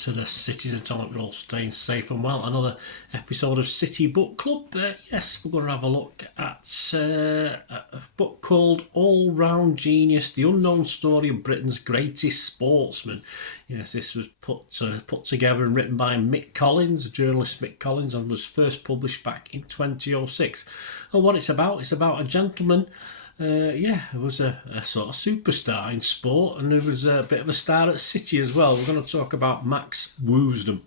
to the City's Atomic, we're all staying safe and well. Another episode of City Book Club. Yes, we're going to have a look at a book called All Round Genius, The Unknown Story of Britain's Greatest Sportsman. Yes, this was put together and written by Mick Collins, journalist Mick Collins, and was first published back in 2006. And what it's about a gentleman. It was a sort of superstar in sport, and there was a bit of a star at City as well. We're going to talk about Max Woosnam,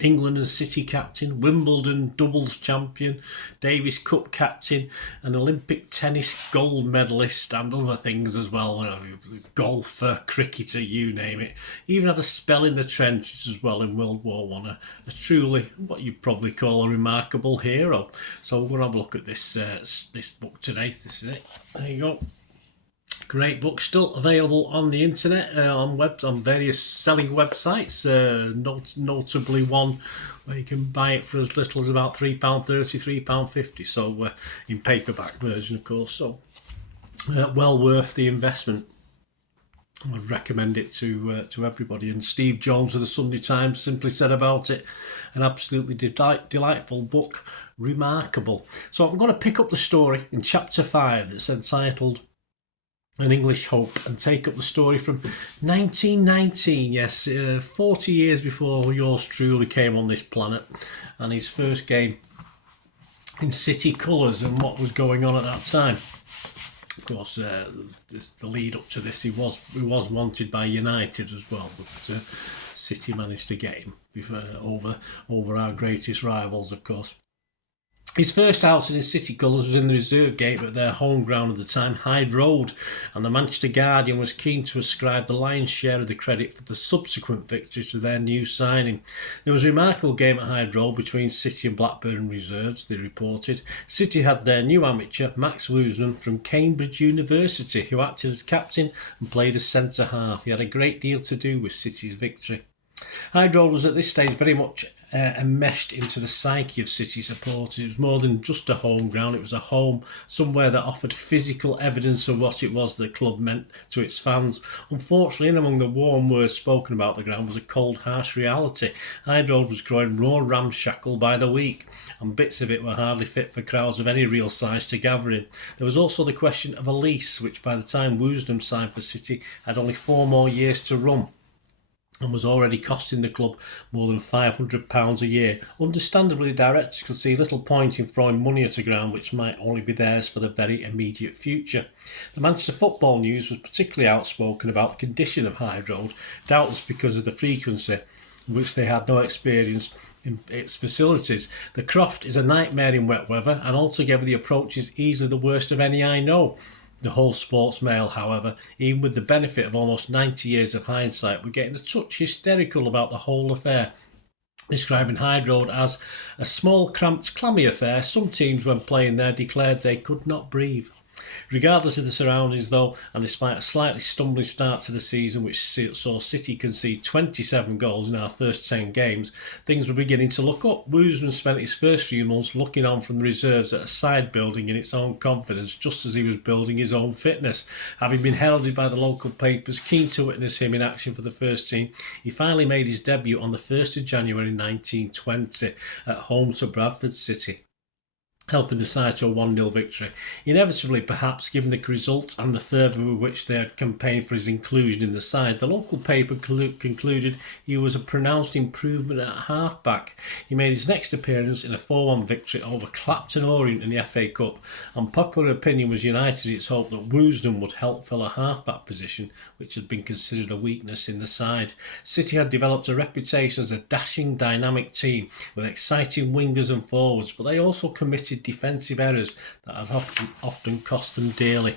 England and City captain, Wimbledon doubles champion, Davis Cup captain, an Olympic tennis gold medalist, and other things as well. Golfer, cricketer, you name it. Even had a spell in the trenches as well in World War One. A truly, what you'd probably call a remarkable hero. So we're going to have a look at this book today. This is it. There you go. Great book, still available on the internet, on various selling websites, notably one where you can buy it for as little as about £3.30, £3.50, so in paperback version of course, so well worth the investment. I would recommend it to everybody. And Steve Jones of the Sunday Times simply said about it, an absolutely delightful book, remarkable. So I'm going to pick up the story in chapter 5 that's entitled An English Hope, and take up the story from 1919, yes, 40 years before yours truly came on this planet, and his first game in City colours and what was going on at that time. Of course, the lead up to this, he was wanted by United as well, but City managed to get him over our greatest rivals, of course. His first outing in City colours was in the reserve game at their home ground at the time, Hyde Road, and the Manchester Guardian was keen to ascribe the lion's share of the credit for the subsequent victory to their new signing. There was a remarkable game at Hyde Road between City and Blackburn reserves, they reported. City had their new amateur, Max Woosnam, from Cambridge University, who acted as captain and played as centre-half. He had a great deal to do with City's victory. Hyde Road was at this stage very much enmeshed into the psyche of City supporters. It was more than just a home ground, it was a home, somewhere that offered physical evidence of what it was the club meant to its fans. Unfortunately, in among the warm words spoken about the ground was a cold, harsh reality. Hyde Road was growing more ramshackle by the week, and bits of it were hardly fit for crowds of any real size to gather in. There was also the question of a lease, which by the time Woosnam signed for City had only 4 more years to run, and was already costing the club more than £500 a year. Understandably, the directors could see little point in throwing money at a ground which might only be theirs for the very immediate future. The Manchester Football News was particularly outspoken about the condition of Hyde Road, doubtless because of the frequency, which they had no experience in its facilities. The Croft is a nightmare in wet weather, and altogether the approach is easily the worst of any I know. The Hull Sports Mail, however, even with the benefit of almost 90 years of hindsight, were getting a touch hysterical about the whole affair, describing Hyde Road as a small, cramped, clammy affair. Some teams, when playing there, declared they could not breathe. Regardless of the surroundings, though, and despite a slightly stumbling start to the season, which saw City concede 27 goals in our first 10 games, things were beginning to look up. Woosnam spent his first few months looking on from the reserves at a side building in its own confidence, just as he was building his own fitness. Having been heralded by the local papers, keen to witness him in action for the first team, he finally made his debut on the 1st of January 1920 at home to Bradford City, helping the side to a 1-0 victory. Inevitably, perhaps, given the result and the fervour with which they had campaigned for his inclusion in the side, the local paper concluded he was a pronounced improvement at half-back. He made his next appearance in a 4-1 victory over Clapton Orient in the FA Cup, and popular opinion was united in its hope that Woosnam would help fill a half-back position, which had been considered a weakness in the side. City had developed a reputation as a dashing, dynamic team with exciting wingers and forwards, but they also committed defensive errors that had often cost them dearly.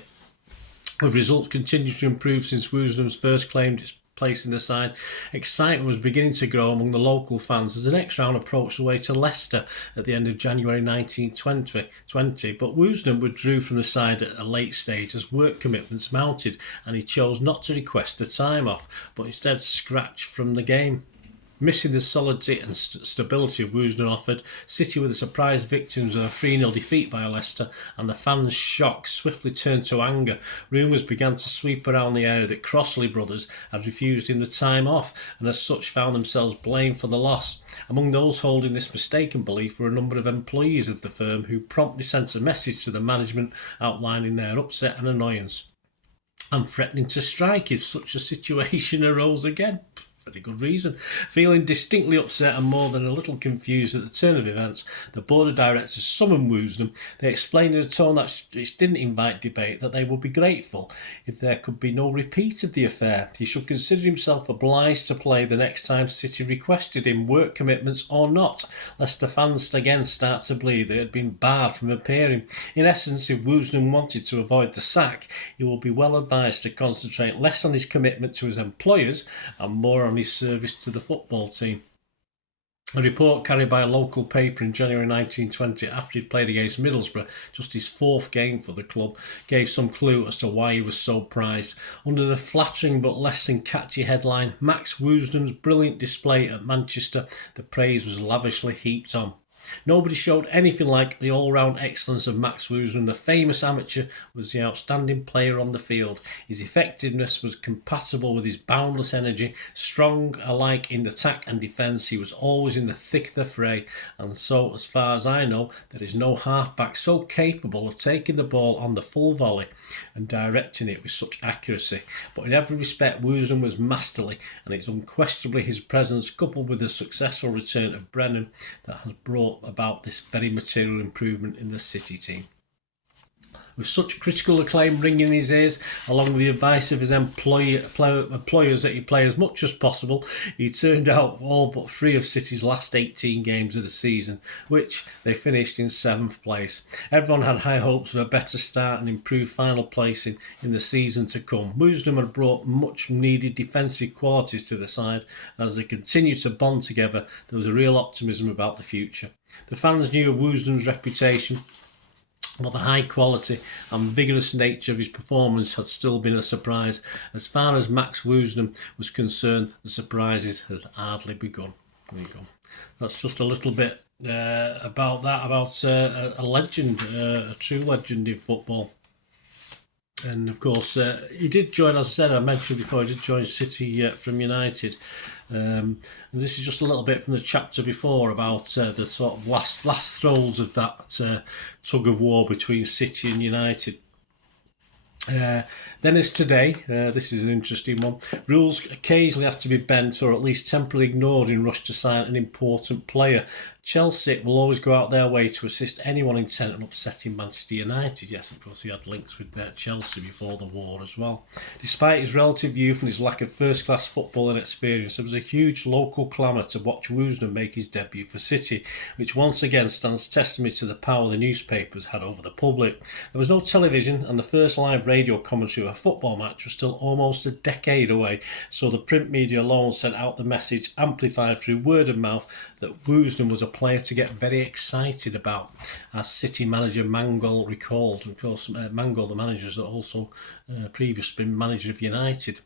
With results continued to improve since Woosnam's first claimed its place in the side, excitement was beginning to grow among the local fans as the next round approached away to Leicester at the end of January 1920, but Woosnam withdrew from the side at a late stage as work commitments mounted, and he chose not to request the time off, but instead scratched from the game. Missing the solidity and stability of Woosnam offered, City were the surprise victims of a 3-0 defeat by Leicester, and the fans' shock swiftly turned to anger. Rumours began to sweep around the area that Crossley brothers had refused him the time off, and as such found themselves blamed for the loss. Among those holding this mistaken belief were a number of employees of the firm who promptly sent a message to the management outlining their upset and annoyance, and threatening to strike if such a situation arose again. Very good reason. Feeling distinctly upset and more than a little confused at the turn of events, the board of directors summoned Woosnam. They explained in a tone that which didn't invite debate that they would be grateful if there could be no repeat of the affair. He should consider himself obliged to play the next time City requested him, work commitments or not, lest the fans again start to believe they had been barred from appearing. In essence, if Woosnam wanted to avoid the sack, he will be well advised to concentrate less on his commitment to his employers and more on his service to the football team. A report carried by a local paper in January 1920 after he'd played against Middlesbrough, just his 4th game for the club, gave some clue as to why he was so prized. Under the flattering but less than catchy headline, Max Woosnam's brilliant display at Manchester, the praise was lavishly heaped on. Nobody showed anything like the all-round excellence of Max Woosnam. The famous amateur was the outstanding player on the field. His effectiveness was compatible with his boundless energy. Strong alike in attack and defence, he was always in the thick of the fray, and so, as far as I know, there is no half-back so capable of taking the ball on the full volley and directing it with such accuracy. But in every respect, Woosnam was masterly, and it's unquestionably his presence, coupled with the successful return of Brennan, that has brought about this very material improvement in the City team. With such critical acclaim ringing in his ears, along with the advice of his employers that he play as much as possible, he turned out all but 3 of City's last 18 games of the season, which they finished in 7th place. Everyone had high hopes of a better start and improved final placing in the season to come. Woosnam had brought much needed defensive qualities to the side, and as they continued to bond together, there was a real optimism about the future. The fans knew of Woosnam's reputation, but the high quality and vigorous nature of his performance had still been a surprise. As far as Max Woosnam was concerned, the surprises had hardly begun. There you go. That's just a little bit about that, about a legend, a true legend in football. And of course, he did join, as I said, I mentioned before, he did join City from United. And this is just a little bit from the chapter before about the sort of last throes of that tug of war between City and United. Then as today, this is an interesting one. Rules occasionally have to be bent or at least temporarily ignored in rush to sign an important player. Chelsea will always go out their way to assist anyone intent on upsetting Manchester United. Yes, of course, he had links with Chelsea before the war as well. Despite his relative youth and his lack of first-class footballing experience, there was a huge local clamour to watch Woosnam make his debut for City, which once again stands testimony to the power the newspapers had over the public. There was no television, and the first live radio commentary of a football match was still almost a decade away, so the print media alone sent out the message, amplified through word of mouth, that Woosnam was a player to get very excited about, as City manager Mangold recalled. Of course, Mangold, the manager, has also previously been manager of United.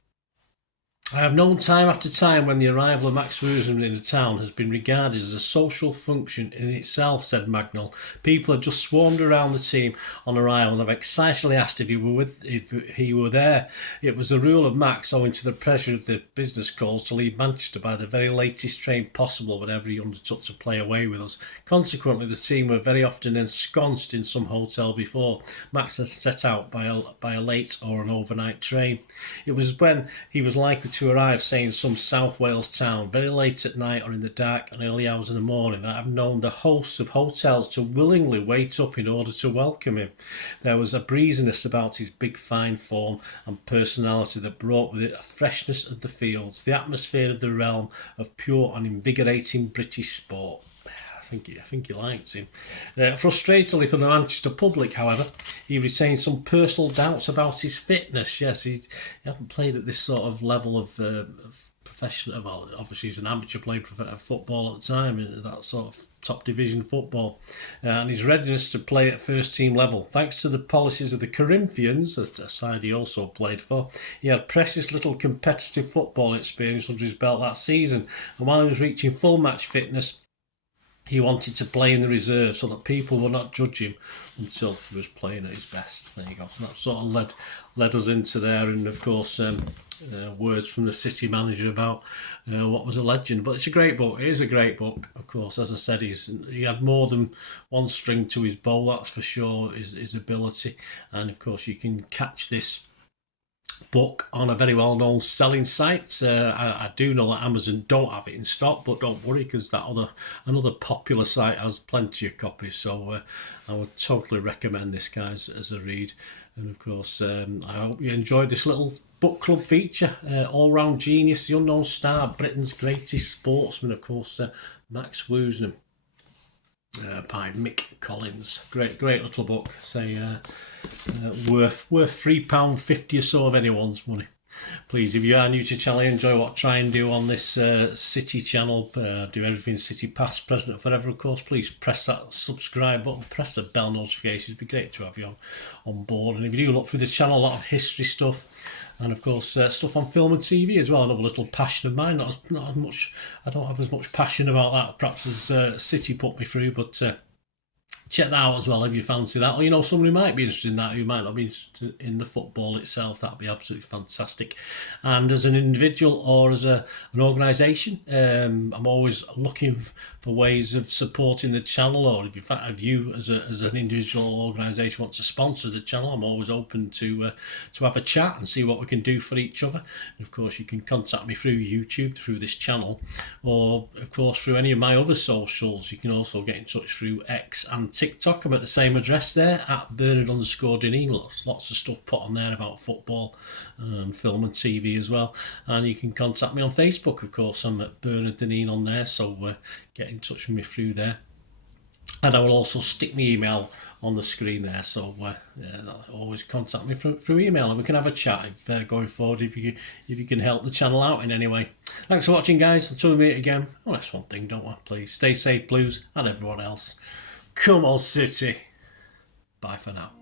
I have known time after time when the arrival of Max Woosnam in the town has been regarded as a social function in itself, said Magnol. People had just swarmed around the team on arrival and have excitedly asked if he were there. It was the rule of Max, owing to the pressure of the business calls, to leave Manchester by the very latest train possible whenever he undertook to play away with us. Consequently, the team were very often ensconced in some hotel before Max had set out by a late or an overnight train. It was when he was likely to arrive, say in some South Wales town, very late at night or in the dark and early hours in the morning, that I've known the hosts of hotels to willingly wait up in order to welcome him. There was a breeziness about his big fine form and personality that brought with it a freshness of the fields, the atmosphere of the realm of pure and invigorating British sport. I think he likes him. Frustratingly for the Manchester public, however, he retained some personal doubts about his fitness. Yes, he hadn't played at this sort of level of professional, well, obviously he's an amateur playing football at the time, that sort of top division football, and his readiness to play at first team level. Thanks to the policies of the Corinthians, a side he also played for, he had precious little competitive football experience under his belt that season, and while he was reaching full match fitness, he wanted to play in the reserve so that people would not judge him until he was playing at his best. There you go. So that sort of led us into there, and of course words from the City manager about what was a legend. But it's a great book. It is a great book. Of course, as I said, he had more than one string to his bow, that's for sure, his ability. And of course, you can catch this book on a very well-known selling site. I do know that Amazon don't have it in stock, but don't worry, because that another popular site has plenty of copies. So I would totally recommend this, guys, as a read. And of course, I hope you enjoyed this little book club feature. All-round genius, the unknown star, Britain's greatest sportsman, of course, Max Woosnam. By Mick Collins. Great little book. Say worth £3.50 or so of anyone's money. Please, if you are new to the channel, enjoy what I try and do on this City channel, do everything City past, present, and forever, of course. Please press that subscribe button, press the bell notifications. It'd be great to have you on board. And if you do look through the channel, a lot of history stuff, and of course stuff on film and TV as well. Another little passion of mine. Not as much. I don't have as much passion about that perhaps as City put me through, but check that out as well if you fancy that, or you know someone who might be interested in that, who might not be interested in the football itself. That'd be absolutely fantastic. And as an individual or as an organisation, I'm always looking for ways of supporting the channel, or if in fact you as an individual organisation want to sponsor the channel, I'm always open to have a chat and see what we can do for each other. And of course, you can contact me through YouTube, through this channel, or of course through any of my other socials. You can also get in touch through X and TikTok. I'm at the same address there, at Bernard_Deneen. Lots of stuff put on there about football, film and TV as well. And you can contact me on Facebook, of course. I'm at Bernard Deneen on there, so get in touch with me through there. And I will also stick my email on the screen there, so always contact me through email, and we can have a chat if, going forward, if you can help the channel out in any way. Thanks for watching, guys. Until we meet again, oh, that's one thing, don't I? Please stay safe, Blues, and everyone else. Come on, City. Bye for now.